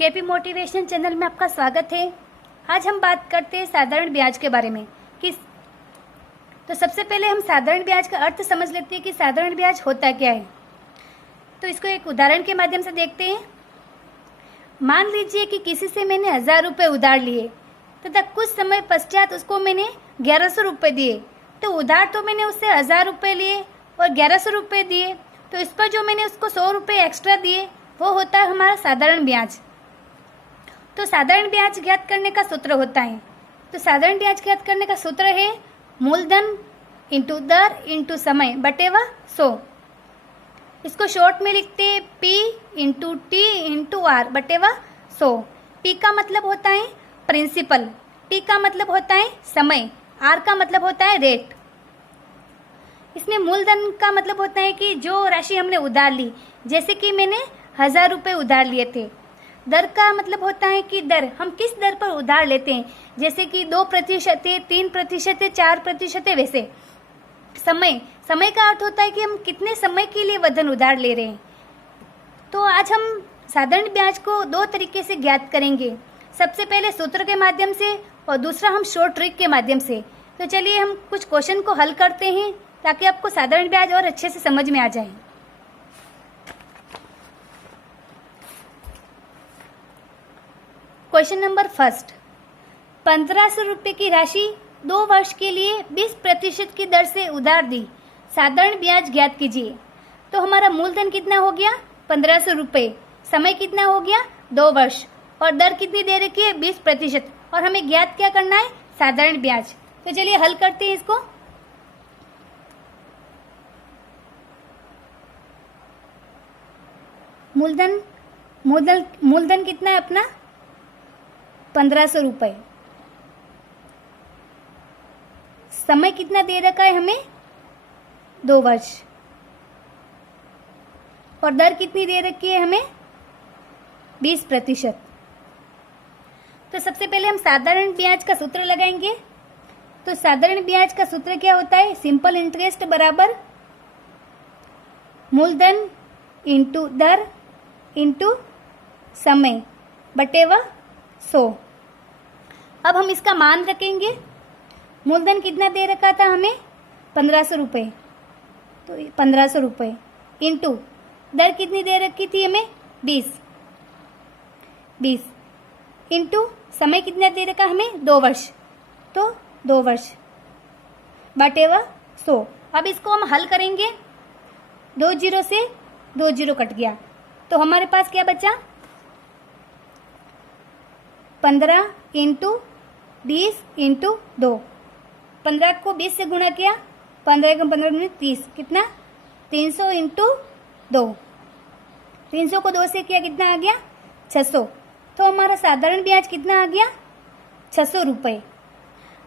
KP motivation channel में आपका स्वागत है। आज हम बात करते हैं साधारण ब्याज के बारे में। तो सबसे पहले हम साधारण ब्याज का अर्थ समझ लेते हैं कि साधारण ब्याज होता क्या है। तो इसको एक उदाहरण के माध्यम से देखते हैं। मान लीजिए कि किसी से मैंने 1000 रुपये उधार लिए तथा कुछ समय पश्चात उसको मैंने 1100 रुपये दिए। तो उधार तो मैंने उससे 1000 रुपये लिए और 1100 रुपये दिए, तो इस पर जो मैंने उसको 100 रुपये एक्स्ट्रा दिए वो होता है हमारा साधारण ब्याज। तो साधारण ब्याज ज्ञात करने का सूत्र होता है। तो साधारण ब्याज ज्ञात करने का सूत्र है मूलधन इंटू दर इंटू समय बटेवा 100। इसको शॉर्ट में लिखते हैं P into T into R बटेवा 100। P का मतलब होता है प्रिंसिपल, T का मतलब होता है समय, R का मतलब होता है रेट। इसमें मूलधन का मतलब होता है कि जो राशि हमने उधार ली, जैसे कि मैंने 1000 रुपये उधार लिए थे। दर का मतलब होता है कि दर, हम किस दर पर उधार लेते हैं, जैसे कि 2% है, 3% है, 4% है, वैसे। समय का अर्थ होता है कि हम कितने समय के लिए वधन उधार ले रहे हैं। तो आज हम साधारण ब्याज को 2 तरीके से ज्ञात करेंगे, सबसे पहले सूत्र के माध्यम से और दूसरा हम शॉर्ट ट्रिक के माध्यम से। तो चलिए हम कुछ क्वेश्चन को हल करते हैं ताकि आपको साधारण ब्याज और अच्छे से समझ में आ जाए। क्वेश्चन नंबर फर्स्ट, 1500 रुपये की राशि 2 वर्ष के लिए 20% की दर से उधार दी, साधारण ब्याज ज्ञात कीजिए। तो हमारा मूलधन कितना हो गया 1500 रुपये, समय कितना हो गया 2 वर्ष और दर कितनी दे रखी है 20%, और हमें ज्ञात क्या करना है साधारण ब्याज। तो चलिए हल करते हैं इसको। मूलधन कितना है अपना 1500 रुपये, समय कितना दे रखा है हमें 2 वर्ष, और दर कितनी दे रखी है हमें 20%। तो सबसे पहले हम साधारण ब्याज का सूत्र लगाएंगे। तो साधारण ब्याज का सूत्र क्या होता है, सिंपल इंटरेस्ट बराबर मूलधन इंटू दर इंटू समय बटेवा 100। अब हम इसका मान रखेंगे। मूलधन कितना दे रखा था हमें 1500 रुपये, तो 1500 रुपये इंटू दर कितनी दे रखी थी हमें 20 इंटू समय कितना दे रखा हमें 2 वर्ष, तो 2 वर्ष बटेवा 100। अब इसको हम हल करेंगे, 2 जीरो से 2 जीरो कट गया, तो हमारे पास क्या बचा 15 इंटू 20 इंटू 2। 15 को 20 से गुणा किया, 15 को 15 में 30, कितना 300 इंटू 2। 300 को 2 से किया कितना आ गया 600। तो हमारा साधारण ब्याज कितना आ गया 600 रुपये।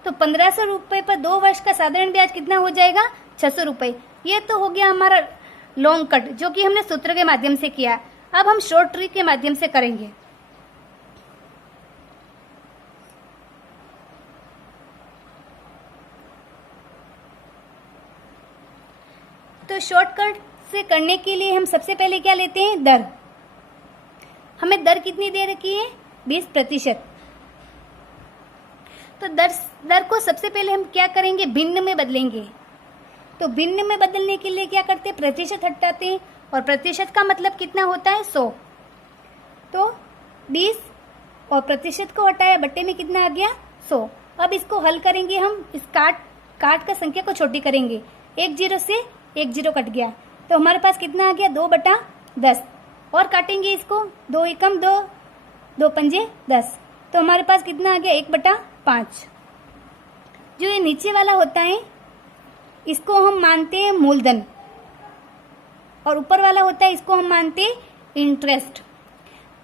तो 1500 रुपये पर 2 वर्ष का साधारण ब्याज कितना हो जाएगा 600 रुपये। ये तो हो गया हमारा लॉन्ग कट, जो कि हमने सूत्र के माध्यम से किया। अब हम शॉर्ट ट्रिक के माध्यम से करेंगे। तो शॉर्टकट से करने के लिए हम सबसे पहले क्या लेते हैं दर। हमें दर कितनी दे रखी है 20%। तो दर को सबसे पहले हम क्या करेंगे भिन्न में बदलेंगे। तो भिन्न में बदलने के लिए क्या करते हैं प्रतिशत हटाते हैं, और प्रतिशत का मतलब कितना होता है 100। तो 20 और प्रतिशत को हटाया बट्टे में कितना आ गया 100। अब इसको हल करेंगे हम, इस काट का संख्या को छोटी करेंगे, 1 जीरो से 1 जीरो कट गया, तो हमारे पास कितना आ गया 2/10, और काटेंगे इसको, 2 एकम 2, 2 पंजे 10, तो हमारे पास कितना आ गया 1/5। जो ये नीचे वाला होता है इसको हम मानते हैं मूलधन, और ऊपर वाला होता है इसको हम मानते हैं इंटरेस्ट।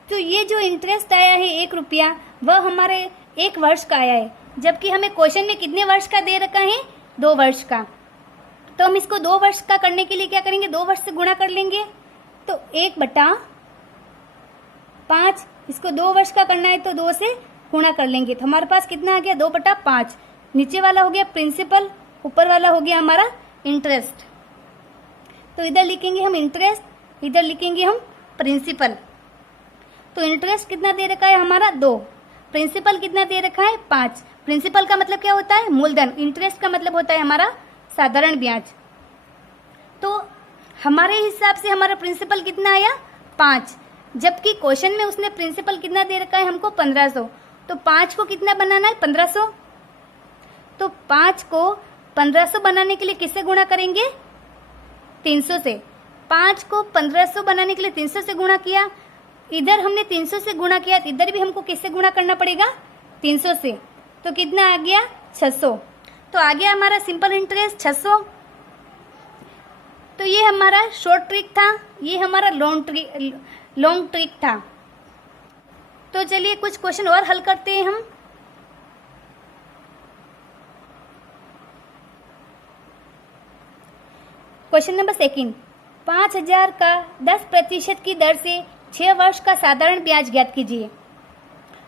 तो ये जो इंटरेस्ट आया है 1 रुपया, वह हमारे 1 वर्ष का आया है, जबकि हमें क्वेश्चन में कितने वर्ष का दे रखा है 2 वर्ष का। तो हम इसको 2 वर्ष का करने के लिए क्या करेंगे 2 वर्ष से गुणा कर लेंगे, तो 1/5। इसको 2 वर्ष का करना है तो 2 से गुणा कर लेंगे, तो हमारे पास कितना आ गया 2/5। नीचे वाला हो गया प्रिंसिपल, ऊपर वाला हो गया हमारा इंटरेस्ट। तो इधर लिखेंगे हम इंटरेस्ट, इधर लिखेंगे हम प्रिंसिपल। तो इंटरेस्ट कितना दे रखा है हमारा 2, प्रिंसिपल कितना दे रखा है 5। प्रिंसिपल का मतलब क्या होता है मूलधन, इंटरेस्ट का मतलब होता है हमारा साधारण ब्याज। तो हमारे हिसाब से हमारा प्रिंसिपल कितना आया 5, जबकि क्वेश्चन में उसने प्रिंसिपल कितना दे रखा है हमको 1500। तो 5 को कितना बनाना है 1500। तो 5 को 1500 बनाने के लिए किससे गुणा करेंगे 300 से। 5 को 1500 बनाने के लिए 300 से गुणा किया, इधर हमने 300 से गुणा किया, इधर भी हमको किससे गुणा करना पड़ेगा 300 से। तो कितना आ गया 600। तो आ गया हमारा सिंपल इंटरेस्ट 600। तो ये हमारा शॉर्ट ट्रिक था, ये हमारा लॉन्ग ट्रिक था। तो चलिए कुछ क्वेश्चन और हल करते हैं हम। क्वेश्चन नंबर 2, 5000 का 10% की दर से 6 वर्ष का साधारण ब्याज ज्ञात कीजिए।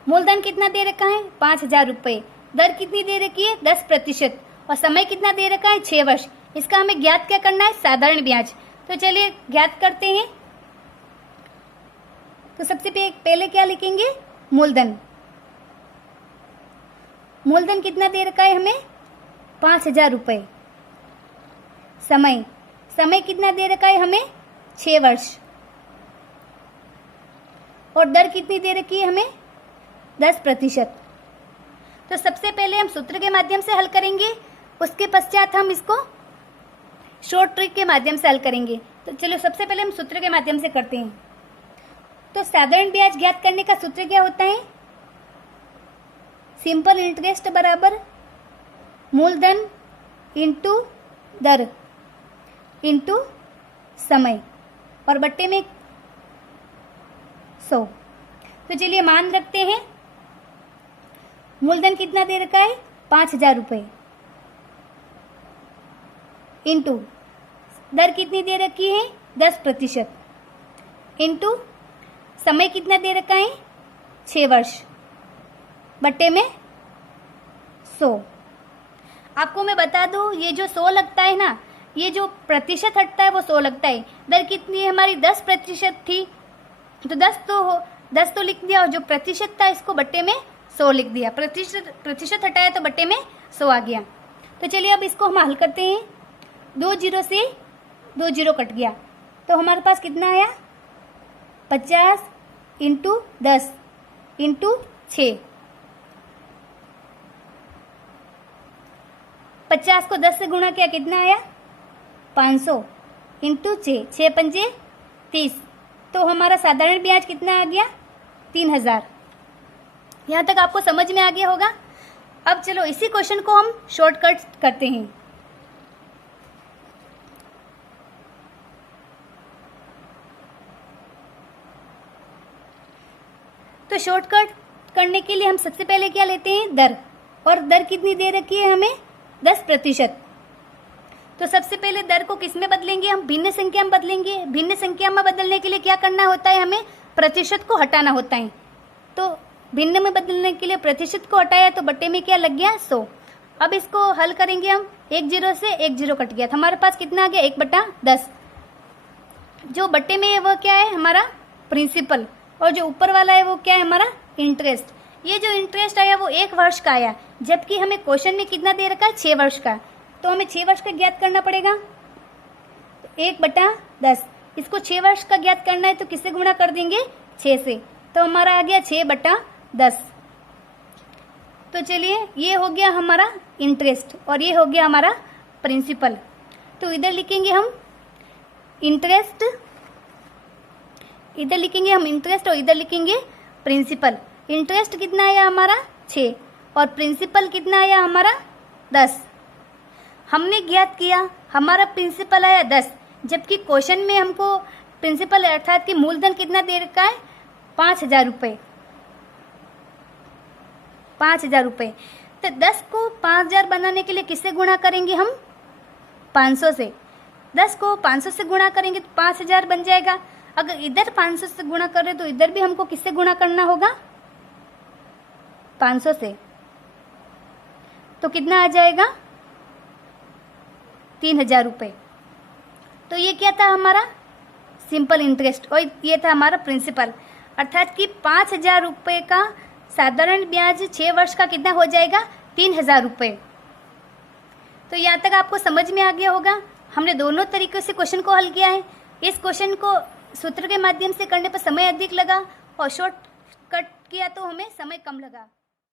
मूलधन कितना दे रखा है 5000 रुपये, दर कितनी दे रखी है 10% और समय कितना दे रखा है 6 वर्ष। इसका हमें ज्ञात क्या करना है साधारण ब्याज। तो चलिए ज्ञात करते हैं। तो सबसे पहले क्या लिखेंगे मूलधन। मूलधन कितना दे रखा है हमें 5000 रुपये। समय कितना दे रखा है हमें 6 वर्ष और दर कितनी दे रखी है हमें 10%। तो सबसे पहले हम सूत्र के माध्यम से हल करेंगे, उसके पश्चात हम इसको शॉर्ट ट्रिक के माध्यम से हल करेंगे। तो चलो सबसे पहले हम सूत्र के माध्यम से करते हैं। तो साधारण ब्याज ज्ञात करने का सूत्र क्या होता है, सिंपल इंटरेस्ट बराबर मूलधन इंटू दर इंटू समय और बट्टे में 100। तो चलिए मान रखते हैं मूलधन कितना दे रखा है 5000 रुपये इंटू दर कितनी दे रखी है 10% इंटू समय कितना दे रखा है 6 वर्ष बट्टे में 100। आपको मैं बता दूं ये जो 100 लगता है ना, ये जो प्रतिशत हटता है वो 100 लगता है। दर कितनी है हमारी 10% थी, तो 10 तो लिख दिया और जो प्रतिशत था इसको बट्टे में 100 लिख दिया। प्रतिशत हटाया तो बट्टे में 100 आ गया। तो चलिए अब इसको हम हल करते हैं। 2 जीरो से 2 जीरो कट गया तो हमारे पास कितना आया 50 इंटू 10 इंटू 6। 50 को 10 से गुणा किया कितना आया 500 इंटू 6, 6 पंजे 30। तो हमारा साधारण ब्याज कितना आ गया 3000। यहाँ तक आपको समझ में आ गया होगा। अब चलो इसी क्वेश्चन को हम शॉर्टकट करते हैं। तो शॉर्टकट करने के लिए हम सबसे पहले क्या लेते हैं दर, और दर कितनी दे रखी है हमें 10%। तो सबसे पहले दर को किस में बदलेंगे हम भिन्न संख्या में बदलेंगे। भिन्न संख्या में बदलने के लिए क्या करना होता है हमें प्रतिशत को हटाना होता है। तो भिन्न में बदलने के लिए प्रतिशत को हटाया तो बट्टे में क्या लग गया 100। अब इसको हल करेंगे हम। 1 जीरो से 1 जीरो कट गया तो हमारे पास कितना आ गया 1/10। जो बट्टे में है वह क्या है हमारा प्रिंसिपल और जो ऊपर वाला है वो क्या है हमारा इंटरेस्ट। ये जो इंटरेस्ट आया वो 1 वर्ष का आया, जबकि हमें क्वेश्चन में कितना दे रखा है 6 वर्ष का। तो हमें 6 वर्ष का ज्ञात करना पड़ेगा। तो 1/10 इसको 6 वर्ष का ज्ञात करना है तो किससे गुणा कर देंगे 6 से। तो हमारा आ गया 6/10। तो चलिए ये हो गया हमारा इंटरेस्ट और ये हो गया हमारा प्रिंसिपल। तो इधर लिखेंगे हम इंटरेस्ट, इधर लिखेंगे हम इंटरेस्ट और इधर लिखेंगे प्रिंसिपल। इंटरेस्ट कितना आया हमारा 6 और प्रिंसिपल कितना आया हमारा 10। हमने ज्ञात किया हमारा प्रिंसिपल आया 10, जबकि क्वेश्चन में हमको प्रिंसिपल अर्थात कि मूलधन कितना दे रखा है 5000 रुपये। 5000 रुपये। तो 10 को 5000 बनाने के लिए किससे गुणा करेंगे हम 500 से। 10 को 500 से गुणा करेंगे तो 5000 बन जाएगा। अगर इधर 500 से गुणा करें तो इधर भी हमको किससे गुणा करना होगा 500 से। तो कितना आ जाएगा 3000 रुपये। तो ये क्या था हमारा सिंपल इंटरेस्ट और ये था हमारा प्रिंसिपल। अर्थात कि 5,000 रुपये का साधारण ब्याज 6 वर्ष का कितना हो जाएगा, 3,000 रुपये। तो यहाँ तक आपको समझ में आ गया होगा। हमने दोनों तरीक़ों से क्वेश्चन को हल किया है। इस क्वेश्चन को सूत्र के माध्यम से करने पर समय अधिक लगा और शॉर्टकट किया तो हमें समय कम लगा।